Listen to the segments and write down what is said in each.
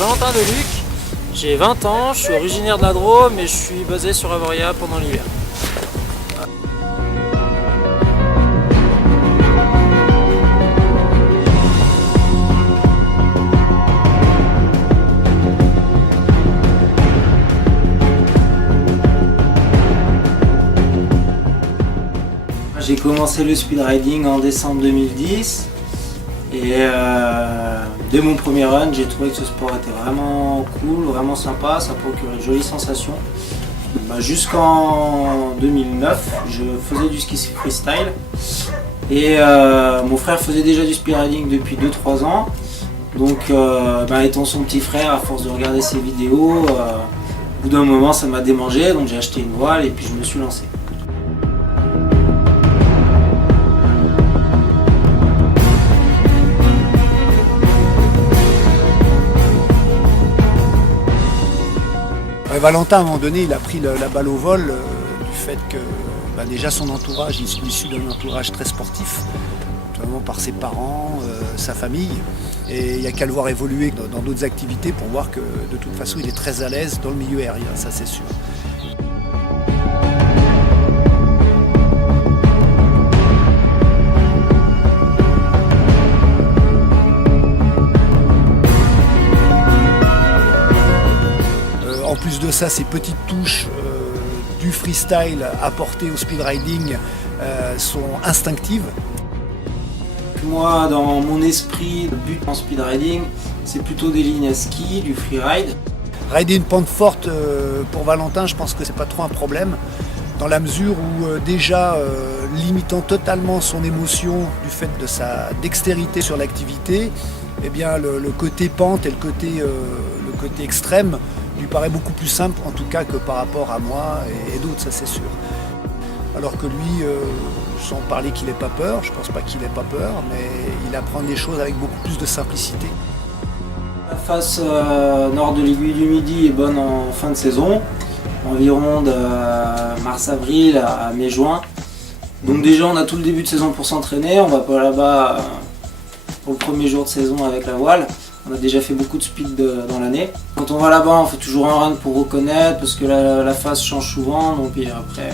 Valentin Deluc, j'ai 20 ans, je suis originaire de la Drôme et je suis basé sur Avoria pendant l'hiver. J'ai commencé le speed riding en décembre 2010 et dès mon premier run, j'ai trouvé que ce sport était vraiment cool, vraiment sympa, ça procurait de jolies sensations. Jusqu'en 2009, je faisais du ski freestyle et mon frère faisait déjà du speed riding depuis 2-3 ans. Donc étant son petit frère, à force de regarder ses vidéos, au bout d'un moment ça m'a démangé, donc j'ai acheté une voile et puis je me suis lancé. Valentin, à un moment donné, il a pris la balle au vol du fait que déjà son entourage, il est issu d'un entourage très sportif, notamment par ses parents, sa famille. Et il n'y a qu'à le voir évoluer dans d'autres activités pour voir que de toute façon, il est très à l'aise dans le milieu aérien, ça c'est sûr. En plus de ça, ces petites touches du freestyle apportées au speed riding sont instinctives. Moi, dans mon esprit, le but en speed riding, c'est plutôt des lignes à ski, du freeride. Rider une pente forte pour Valentin, je pense que c'est pas trop un problème, dans la mesure où déjà limitant totalement son émotion du fait de sa dextérité sur l'activité, eh bien le côté pente et le côté extrême lui paraît beaucoup plus simple en tout cas que par rapport à moi et d'autres, ça c'est sûr. Alors que lui, sans parler qu'il n'ait pas peur, je pense pas qu'il n'ait pas peur, mais il apprend les choses avec beaucoup plus de simplicité. La face nord de l'aiguille du Midi est bonne en fin de saison, environ de mars-avril à mai-juin. Donc déjà on a tout le début de saison pour s'entraîner, on va pas là-bas pour le premier jour de saison avec la voile. On a déjà fait beaucoup de speed dans l'année. Quand on va là-bas, on fait toujours un run pour reconnaître parce que la face change souvent. Donc et après,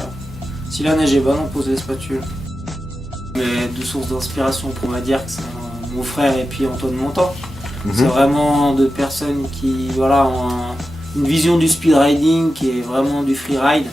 si la neige est bonne, on pose les spatules. Mais deux sources d'inspiration pour dire que c'est mon frère et puis Antoine Montant. C'est vraiment deux personnes qui ont une vision du speed riding qui est vraiment du freeride.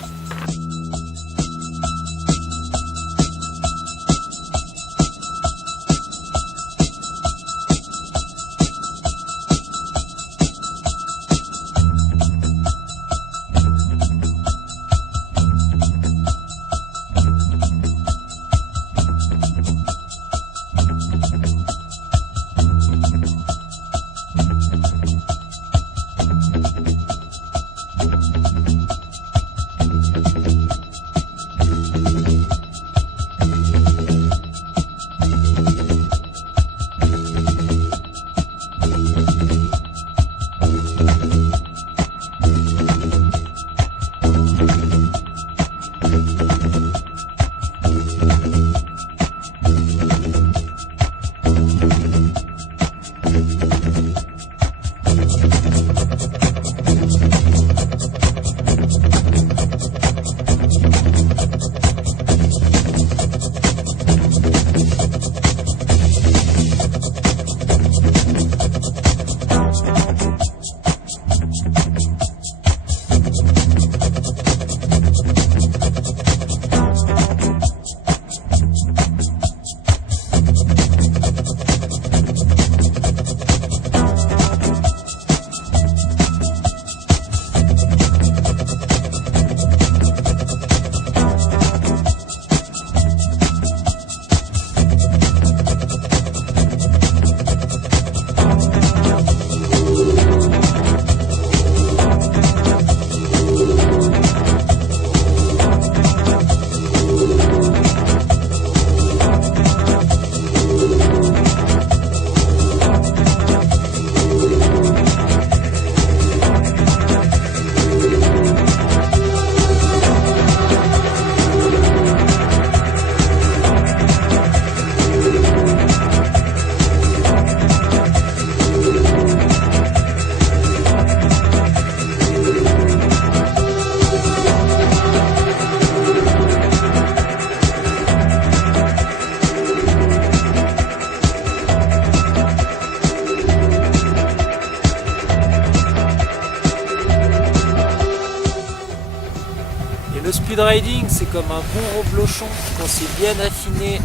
le speed riding, c'est comme un bon reblochon, quand c'est bien affiné,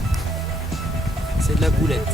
c'est de la boulette.